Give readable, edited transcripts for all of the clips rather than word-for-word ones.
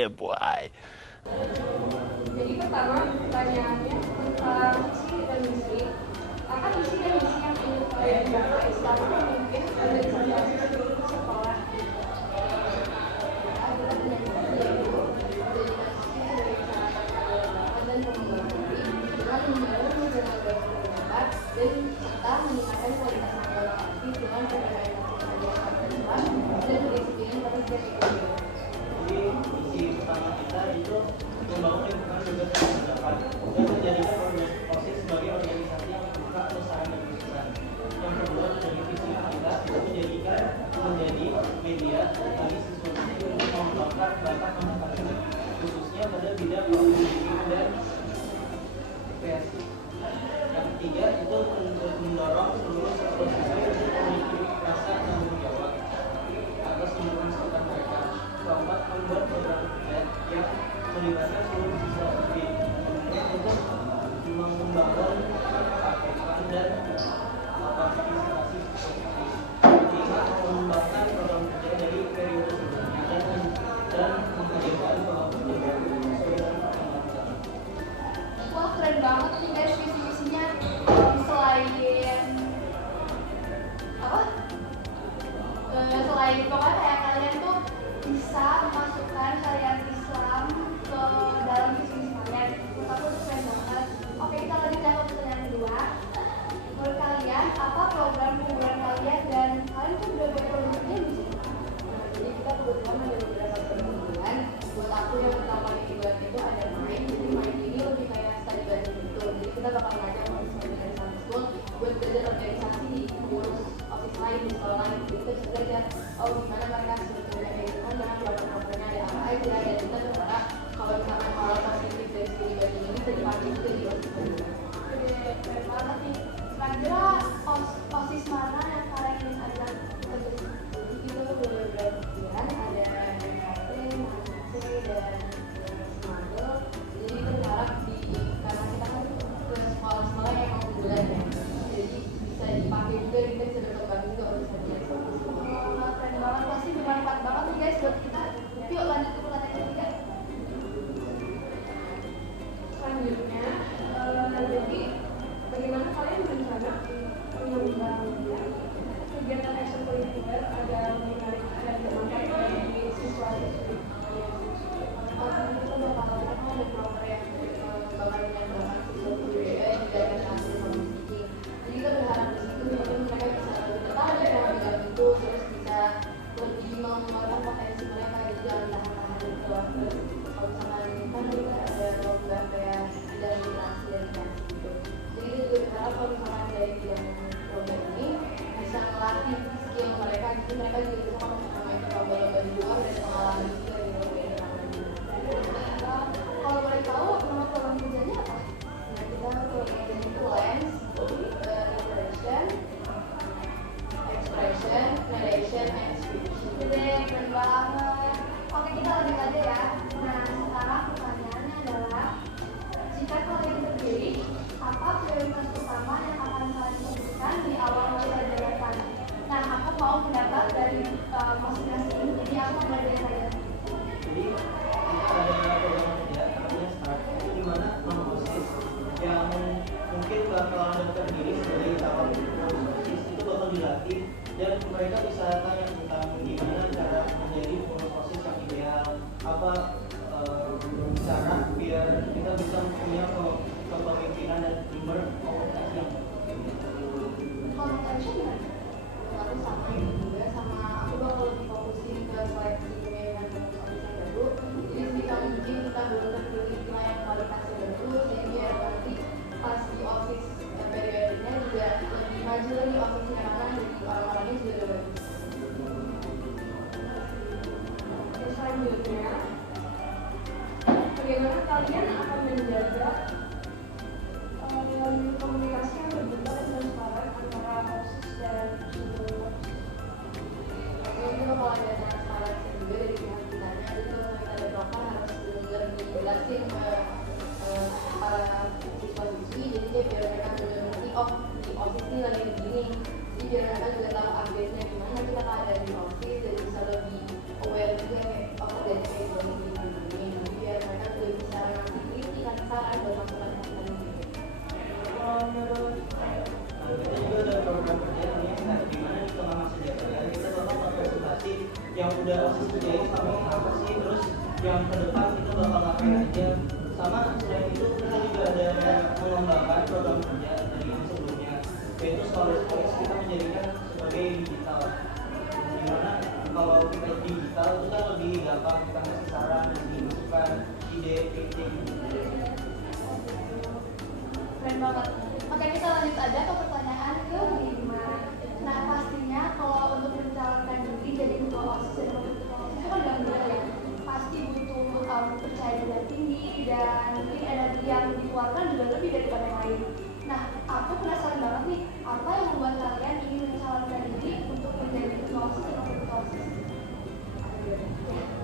Yeah, boy. Jadi pertama pertanyaannya tentang visi dan misi. Apa visi dan misi yang ingin kalian capai selama memimpin organisasi sekolah? Adalah dengan yaitu dedikasi sebagai cara dan pengembangan diri dengan membangun lembaga pendapat dan serta meningkatkan kualitas anggota aktif dengan penilaian keberhasilan dan kedisiplinan pekerja ekonomi. Jadi misi pertama kita itu membangun lingkungan bebas berpendapat dan menjadikan OSIS sebagai organisasi yang membuka usaha dan keputusan. Yang kedua dari visi kita itu menjadi media bagi siswa-siswi untuk mengembangkan bakat masing-masing khususnya pada bidang pendidikan dan kreasi. Yang ketiga itu untuk mendorong seluruh siswa-siswi untuk memiliki rasa tanggung jawab atas lingkungan sekitar mereka. Keempat, membuat program kerja yang melibatkan seluruh siswa-siswi untuk mengembangkan kepekaan dan partisipasi siswa-siswi. Kelima, mengembangkan program kerja dari periode sebelumnya dan menghadirkan program kerja baru sesuai dengan perkembangan zaman. Wah, keren banget nih guys visi-misinya. Selain apa? Selain pokoknya kayak kalian tuh bisa memasukkan syariat Islam ke dalam visi-misi kalian. Menurut aku itu keren banget. Oke, kita lanjut ke pertanyaan kedua. Menurut kalian apa program unggulan kalian dan kalian tuh udah buat programnya di sini? Jadi kita kebetulan ada beberapa program unggulan. Buat aku yang pertama kali buat itu ada main. Jadi main ini lebih kayak study banding gitu. Jadi kita bakal ngajak mahasiswa dari Islamic School buat belajar organisasi di pengurus OSIS lain di sekolah lain. Jadi kita bisa belajar gimana mereka sebetulnya kayak gitu kan dengan program-programnya ada apa aja dan kita berharap kalau misalkan hal positif dari studi banding ini bisa dipakai juga di OSIS lainnya. Keren banget nih. Kira-kira OSIS mana yang kalian ingin ajak kerja? Jadi kita beberapa bagian ada DKT, MAC, dan Smagel. Jadi kita berharap karena kita kan ke sekolah-sekolah yang mau unggulan ya. Jadi bisa dipakai juga, kita bisa berkembang juga organisasi. Keren banget, pasti bermanfaat banget nih guys buat kita. Yuk lanjut ke pertanyaan ketiga. Selanjutnya, jadi bagaimana kalian berencana mengembangkan kegiatan ekstrakurikuler agar menarik dan bermanfaat bagi siswa-siswi? Kita bakal ada program yang bakal mengembangkan siswa-siswi yang diadakan hasil komisi. Jadi kita berharap di situ mungkin mereka bisa lebih tertarik dalam bidang itu, terus bisa lebih mengeluarkan potensi mereka gitu, jangan tahan-tahan gitu. Terus kalau misalkan kan kita ada program kayak bidang literasi dan kreasi gitu. Jadi kita juga berharap kalau misalkan dari bidang program ini bisa melatih skill mereka, jadi mereka juga bisa main lomba-lomba di luar dan pengalaman juga di luar dari kalau boleh tahu nama program kerjanya apa? Nah, kita program kerjanya itu Lens, Liberation, Expression, Narration, and Speech. Jadi keren banget. Oke, kita lanjut aja ya. Nah, sekarang pertanyaannya adalah jika kalian terpilih, apa prioritas utama yang akan kalian lakukan di awal masa jabatan? Nah, aku mau pendapat dari masing-masing. Jadi aku mulai dari saya. Jadi kita ada program kerja namanya START, itu dimana non-OSIS yang mungkin bakalan terdiri sebagai calon OSIS itu bakal dilatih dan mereka bisa tanya tentang gimana cara menjadi pengurus OSIS yang ideal, apa cara biar kita bisa punya kepemimpinan dan berkomunikasi yang Komunikasi gimana? Aku sama juga sama aku bakal lebih fokusin ke seleksi pemilihan pengurus yang baru. Jadi sebisa mungkin kita belum terpilih cuma yang kualitasnya bagus, jadi biar nanti pas di OSIS periodenya juga lebih maju lagi OSISnya karena jadi orang-orangnya juga udah bagus. Terus selanjutnya, bagaimana kalian akan menjaga komunikasi yang terbuka dan transparan antara OSIS dan seluruh OSIS? Jadi kalau ada transparansi juga dari pihak kitanya, jadi kalau kita ada proker harus benar-benar dijelasin ke para siswa-siswi, jadi dia biar mereka benar-benar ngerti, oh di OSIS ini lagi begini. Jadi biar mereka juga tahu update-nya gimana, kita ada di OSIS, jadi bisa lebih aware juga kayak oh kerjanya kayak gini. saran buat masukan-masukan gitu. Kalau menurut kita juga ada program kerja nih, di mana di tengah masa jabatan kita bakal konsultasi yang udah OSIS kerjain selama ini apa sih, terus yang ke depan kita bakal ngapain aja. Sama selain itu kita juga ada mengembangkan program kerja dari yang sebelumnya, yaitu storage kita menjadikan sebagai digital, dimana kalau kita digital itu kan lebih gampang kita ngasih saran, ngasih masukan, ide, kritik. keren banget. Oke, kita lanjut aja ke pertanyaan kelima. Nah, pastinya kalau untuk mencalonkan diri jadi ketua OSIS dan wakil ketua OSIS itu kan gak mudah ya. Pasti butuh percaya diri yang tinggi dan mungkin energi yang dikeluarkan juga lebih daripada yang lain. Nah, aku penasaran banget nih, apa yang membuat kalian ingin mencalonkan diri untuk menjadi ketua OSIS dan wakil ketua OSIS?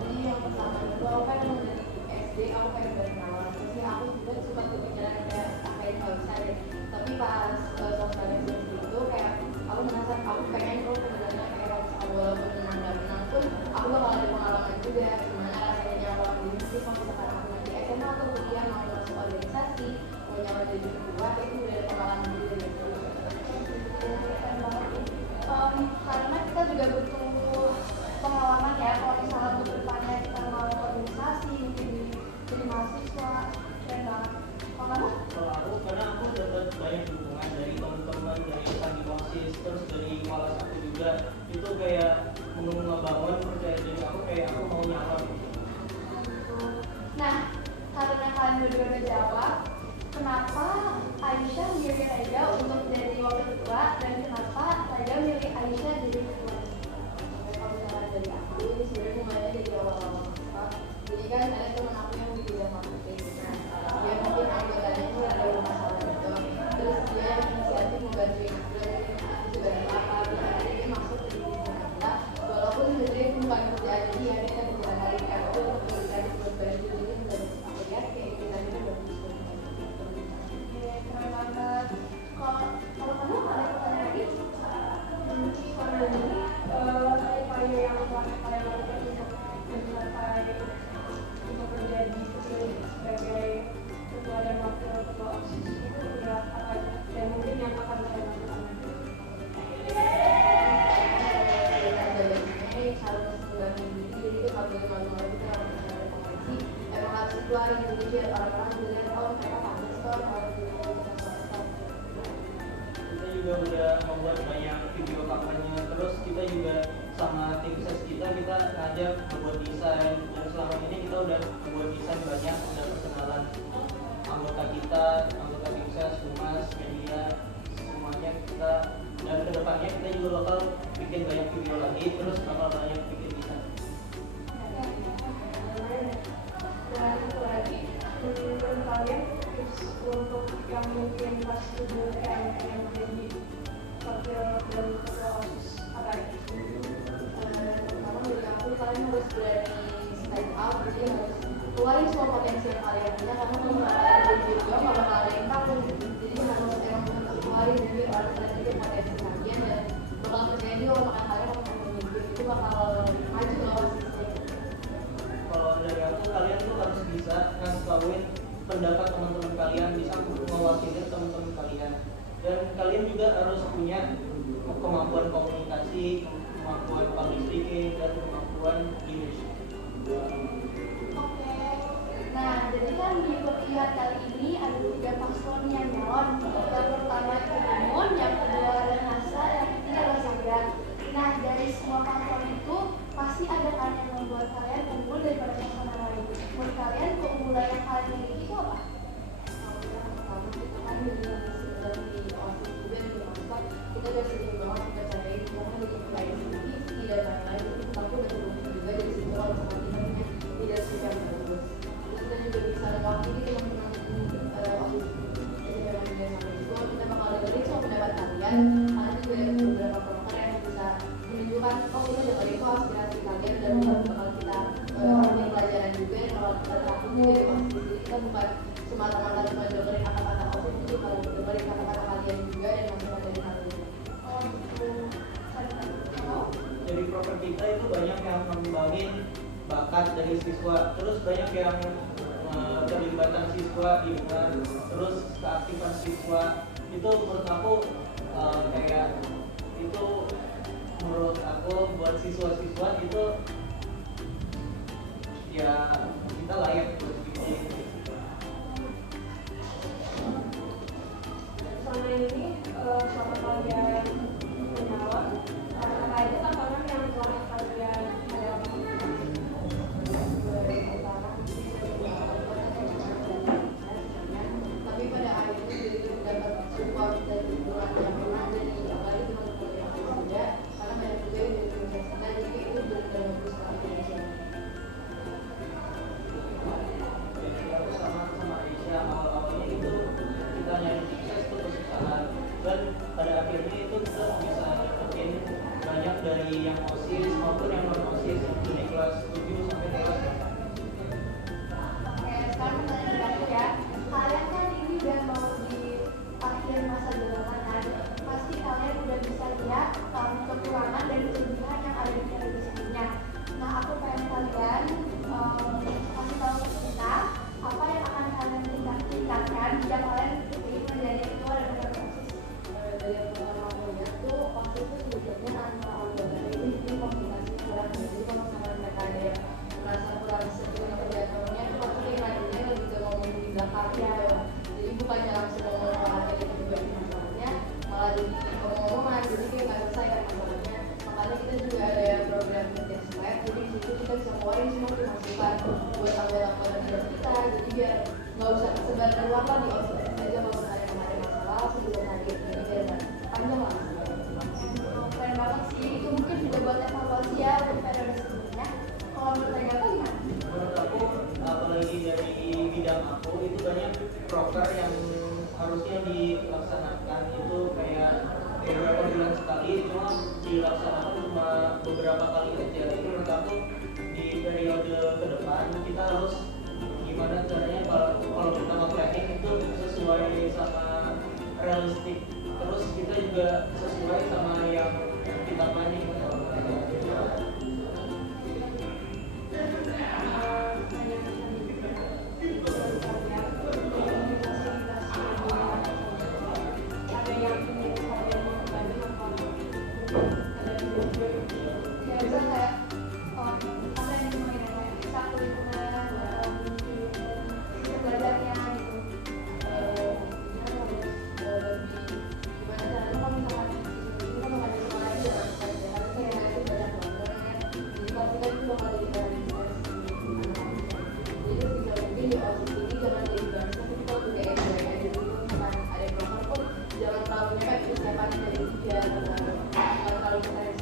Jadi yang pertama itu aku kan dari SD aku kayak udah kenalan sih, aku juga suka kepikiran kayak apa kalau bisa deh. Tapi pas sosial itu kayak aku merasa aku pengen tuh sebenarnya kayak kalau misalkan walaupun menang dan menang pun aku bakal ada pengalaman juga gimana rasanya nyalon diri sih kalau misalkan aku nanti SMA atau kuliah mau masuk organisasi mau nyalon jadi ketua itu udah ada pengalaman juga gitu. Karena kita juga butuh pengalaman ya kalau misalnya untuk depannya kita mau organisasi mungkin jadi mahasiswa dan banget. Kalau kamu? Kalau aku, karena aku dapat banyak dukungan dari teman-teman, dari tadi OSIS, terus dari kelas aku juga, itu kayak ngebangun percaya diri aku kayak aku mau nyalon. Nah, karena kalian berdua udah jawab, kenapa Aisyah memilih Rega untuk menjadi wakil ketua dan kenapa Rega memilih Aisyah jadi ketua? Kalau misalkan dari aku ini sebenarnya mulainya dari awal-awal masa. Jadi kan ada teman aku yang di bidang marketing, nah dia mungkin anggotanya itu ada masalah gitu, terus dia yang inisiatif membantuin aku juga apa jadi dia masuk ke diri kita walaupun sebenarnya bukan kerjaan dia kerjaan dari aku untuk kita berbagi jadi menurut aku lihat kayak kita ini bagus. Keren banget. Kalau kamu ada pertanyaan lagi? Karena ini upaya yang telah kalian lakukan untuk mencapai untuk menjadi sebagai ketua dan wakil ketua OSIS itu udah apa aja dan mungkin yang akan kalian lakukan nanti. Ini harus menggabung diri, jadi itu kalau dari malu-malu kita harus mencari kompetisi emang harus keluar gitu, jadi orang-orang juga tahu mereka pantas kok harus Kita juga udah membuat banyak video kampanye, terus kita juga sama tim ses kita ngajak membuat desain, dan selama ini kita udah membuat desain banyak, udah perkenalan anggota kita, anggota tim ses, humas, media, semuanya kita, dan kedepannya kita juga bakal bikin banyak video lagi, terus bakal banyak bikin desain. Dan itu lagi menurut kalian tips untuk yang mungkin pas dulu yang jadi wakil dan ketua OSIS apa ya? pertama dari aku kalian harus berani stand up, jadi harus keluarin semua potensi yang kalian punya karena kalau nggak kalian berani juga nggak bakal ada yang tahu, jadi harus emang benar keluarin jadi orang lihat aja potensi kalian dan bakal percaya juga kalau makan kalian akan memimpin itu bakal maju loh OSISnya. Kalau dari aku, kalian tuh harus bisa ngasih tauin pendapat teman-teman kalian, bisa mewakili teman-teman kalian, dan kalian juga harus punya kemampuan komunikasi, kemampuan public speaking, dan kemampuan leadership. Oke. Nah, jadi kan di perlihat kali ini ada 3 paslon yang nyalon. Yang pertama itu Mumun, yang kedua ada Nasa, yang ketiga adalah Saga. Nah, dari semua paslon itu pasti ada kan yang membuat kalian unggul daripada paslon yang lain. Menurut kalian keunggulan yang kalian miliki itu apa? Kalau kita kan di OSIS juga di mahasiswa kita udah sering banget mempercayai semua dari lain sendiri tidak lain itu aku udah terbukti juga dari situ kalau misalkan kita punya leadership yang bagus terus kita juga bisa mewakili teman-teman OSIS jadi memang dia sampai itu kita bakal dengerin semua pendapat kalian karena juga ada beberapa proker yang bisa menunjukkan oh kita dengerin kok aspirasi kalian dan bakal kita ambil pelajaran juga kalau kita terapin juga di OSIS jadi kita bukan semata-mata cuma dengerin kata-kata OSIS itu kalau dengerin kata-kata kalian juga dan masukan dari kalian. Oh, gitu. Jadi program kita itu banyak yang mengembangin bakat dari siswa, terus banyak yang keterlibatan siswa di lingkungan, terus keaktifan siswa itu menurut aku kayak itu menurut aku buat siswa-siswa itu ya kita layak buat bikin. Selama ini selama kalian menjawab apa aja kan program yang telah kalian hadapi? Tapi pada akhirnya jadi dapat support dan dukungan yang memang dari apalagi teman-teman yang berbeda, karena banyak juga yang dari universitas, jadi itu benar-benar bagus sekali. Aku sama Aisyah awal-awalnya itu kita nyari sukses itu kesusahan, dan pada akhirnya itu kita bisa dapetin banyak dari yang OSIS maupun yang non OSIS dari kelas 7 sampai kelas 8. Oke, sekarang pertanyaan dari aku ya. Kalian kan ini udah mau di akhir masa jabatan kan? Pasti kalian udah bisa lihat kekurangan dan kelebihan yang ada di organisasinya. Nah, aku pengen kalian kasih tahu ke kita apa yang akan kalian tingkatkan jika kalian terpilih menjadi ketua dan wakil OSIS. Dari yang pertama aku lihat tuh pasti itu sebetulnya antara anggota ini komunikasi kurang, jadi kalau misalnya mereka ada yang merasa kurang sesuai dengan kegiatannya itu pasti ngajunya lebih ke ngomong di belakang ya. Jadi bukannya langsung ngomong orangnya itu juga di masalahnya, malah jadi ngomong-ngomongan, jadi kayak nggak selesai kan masalahnya. Makanya kita juga ada program kerja swab, jadi di situ kita bisa keluarin semua masukan buat anggota-anggota kerja kita, jadi biar nggak usah tersebar keluar lah di OSIS aja kalau misalnya yang ada masalah langsung bisa hadir, jadi biar nggak panjang lah. Keren banget sih, itu mungkin juga buat evaluasi ya untuk periode sebelumnya. Kalau menurut Ega apa gimana? Menurut aku apalagi dari bidang aku itu banyak proker yang harusnya dilaksanakan itu kayak beberapa bulan sekali, cuma dilaksanakan cuma beberapa kali aja. Itu menurut aku di periode ke depan kita harus gimana caranya kalau kita nge-planning itu sesuai sama realistik, terus kita juga sesuai sama yang kita planning. Ya bisa kayak apa yang dimulai kayak ekstrakurikuler, sistem belajarnya gitu. Gimana caranya kalau misalkan kita mau ada sekolah itu harus kayak itu banyak banget kan, jadi pasti kan itu bakal jadi prioritas. Jadi bisa mungkin di OSIS ini jangan jadi prioritas, tapi kalau udah kayak aja dulu misalkan ada program pun jangan terlalu nyepet persiapan dari dia jangan terlalu stres.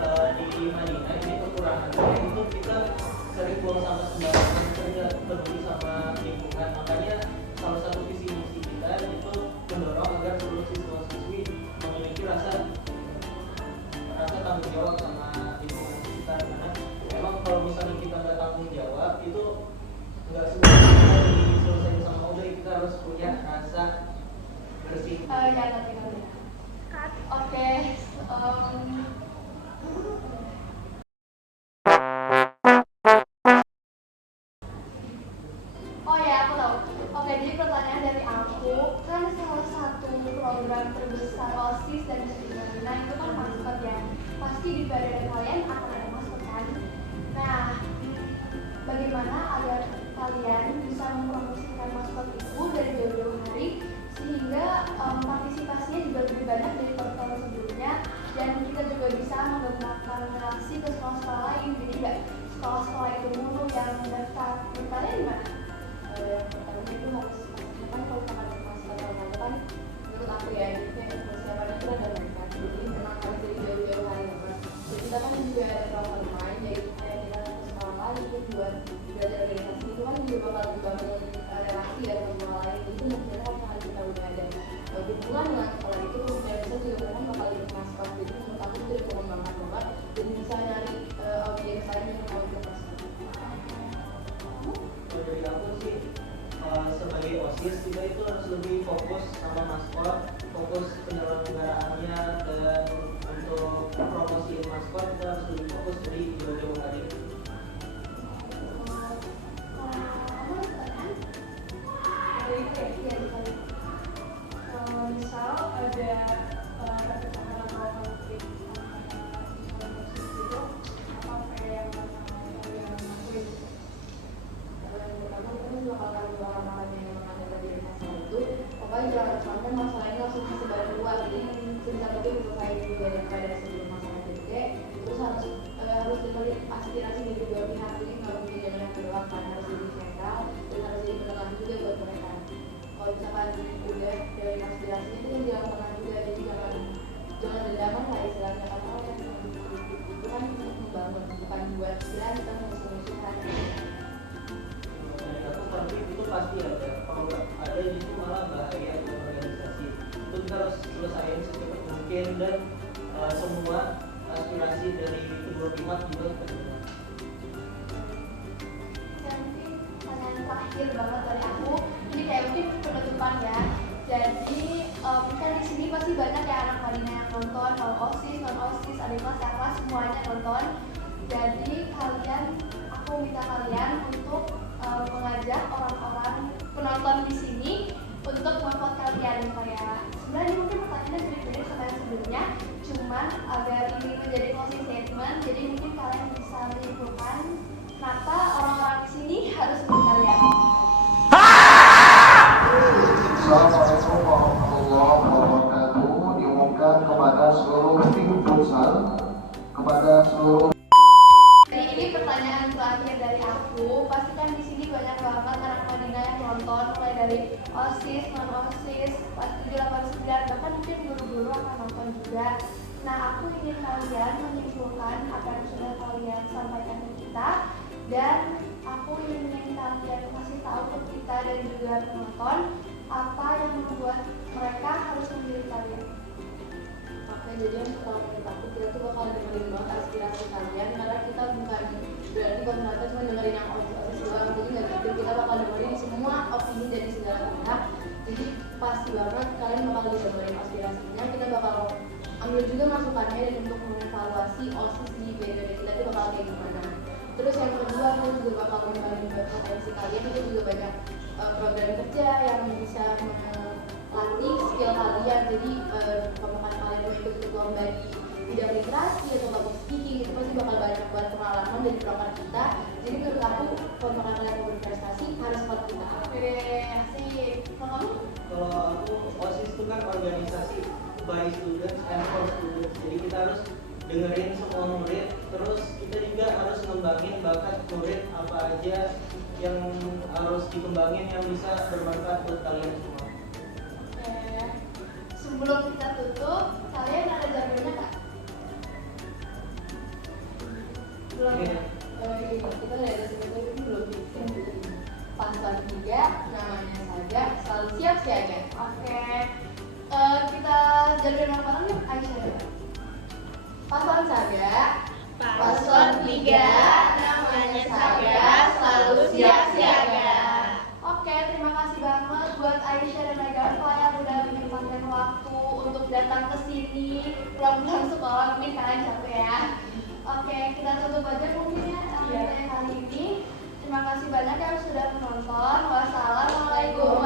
Kalau di Madinah ini kekurangannya itu kita sering buang sampah sembarangan, kerja peduli sama lingkungan. Makanya salah satu visi misi kita itu mendorong agar seluruh siswa-siswi memiliki rasa tanggung jawab sama lingkungan sekitar. Karena memang kalau misalnya kita nggak tanggung jawab itu nggak semua bisa diselesaikan sama Allah. Kita harus punya rasa bersih. Ya nanti kali. Oke. Oh ya, aku tahu. Oke, jadi pertanyaan dari aku, kan salah satu program terbesar OSIS dan Madinah itu kan maskot ya. Pasti di periode kalian akan ada maskot kan. Nah, bagaimana agar kalian bisa mempromosikan maskot itu dari jauh-jauh hari sehingga partisipasinya juga lebih banyak dari tahun sebelumnya, dan kita juga bisa mengembangkan relasi ke sekolah-sekolah lain, jadi nggak sekolah-sekolah itu mulu yang mendaftar. Menurut kalian gimana? Yang pertama itu harus kan kalau misalkan masalah tahun kan menurut aku ya itu yang persiapannya itu ada banyak, jadi memang harus dari jauh-jauh hari banget. Jadi kita kan juga ada program lain, jadi kayak kita ke sekolah lain itu buat belajar organisasi itu kan juga bakal dibangun relasi ya sama sekolah lain. Jadi mungkin kalau misalkan kita udah ada hubungan dengan sekolah itu kemudian kita juga kan bakal ikut maskot. Jadi menurut aku itu cukup mengembangkan banget dan bisa nyari audiens lain yang mau ikut maskot. Kalau dari aku sih sebagai OSIS kita itu harus lebih fokus sama maskot, fokus penyelenggaraannya, dan untuk promosiin maskot kita harus lebih fokus dari jauh-jauh hari. pokoknya jangan sampai masalah ini langsung tersebar luas. Jadi sebisa mungkin selesai dulu daripada sebelum masalah gede. Terus harus dengerin aspirasi dari dua pihak, jadi nggak mungkin dari yang doang kan, harus jadi netral dan harus jadi penengah juga buat mereka. Kalau misalkan udah dari aspirasinya itu kan jalan tengah juga, jadi jangan dendaman lah istilahnya, karena itu kan untuk membangun, bukan buat berantem musuh-musuhan. Menurut aku konflik itu pasti ada, kalau nggak ada itu malah bahaya untuk organisasi. Itu kita harus selesaiin secepat mungkin dan semua aspirasi dari kedua pihak juga terdengar. Dan mungkin pertanyaan terakhir banget dari aku, ini kayak mungkin penutupan ya. Jadi kan di sini pasti banyak ya anak Madinah yang nonton, mau OSIS, non OSIS, ada kelas semuanya nonton. Jadi aku minta kalian untuk mengajak orang-orang penonton di sini untuk membuat kalian kayak sebenarnya mungkin pertanyaannya mirip-mirip sama yang sebelumnya, cuman agar ini menjadi closing statement, jadi mungkin kalian bisa menyimpulkan kenapa orang-orang di sini harus memilih kalian. Assalamualaikum warahmatullahi wabarakatuh. Diumumkan kepada seluruh tim futsal, kepada seluruh. Jadi ini pertanyaan terakhir dari aku. Pastikan di sini banyak banget anak Madinah yang nonton, mulai dari OSIS, non OSIS, pas 7, 8, 9, bahkan mungkin guru-guru akan nonton juga. Nah, aku ingin kalian menyimpulkan apa yang sudah kalian sampaikan ke kita, dan aku ingin kalian kasih tahu ke kita dan juga penonton apa yang membuat mereka harus memilih kalian. Oke, jadi yang pertama kita tuh bakal dengerin banget aspirasi kalian, karena kita bukan berarti pemerintah cuma dengerin yang OSIS doang, jadi nggak gitu, kita bakal dengerin semua opini dari segala pihak. Jadi pasti banget kalian bakal dengerin aspirasinya, kita bakal ambil juga masukannya dan untuk mengevaluasi OSIS di periode kita itu bakal kayak gimana. Terus yang kedua, aku juga bakal membantu potensi kalian, itu juga banyak program kerja yang bisa melatih skill kalian. Jadi kalau kalian mau ikut lomba di bidang literasi atau public speaking, itu pasti bakal banyak buat pengalaman dari program kita. Jadi menurut aku kalau kalian mau berprestasi harus ikut kita. Oke, asik. Kalau Kalau aku OSIS itu kan organisasi by students and for students, jadi kita harus dengerin semua murid, terus kita juga harus ngembangin bakat murid apa aja yang harus dikembangin yang bisa bermanfaat buat kalian semua. Oke. Sebelum kita tutup, kalian ada jargonnya kak? Belum ya? Kita dari sebenarnya itu belum bikin. Paslon 3 namanya saja selalu siap siaga. Oke. Kita jargon apa nih Aisyah? Paslon saga, Paslon 3 namanya saja selalu siap siaga. Oke, terima kasih banget buat Aisyah dan Megafa yang udah menyempatkan waktu untuk datang ke sini pulang-pulang sekolah, mungkin kalian capek ya. Oke, kita tutup aja mungkin ya kali ini. Terima kasih banyak yang sudah menonton. Wassalamualaikum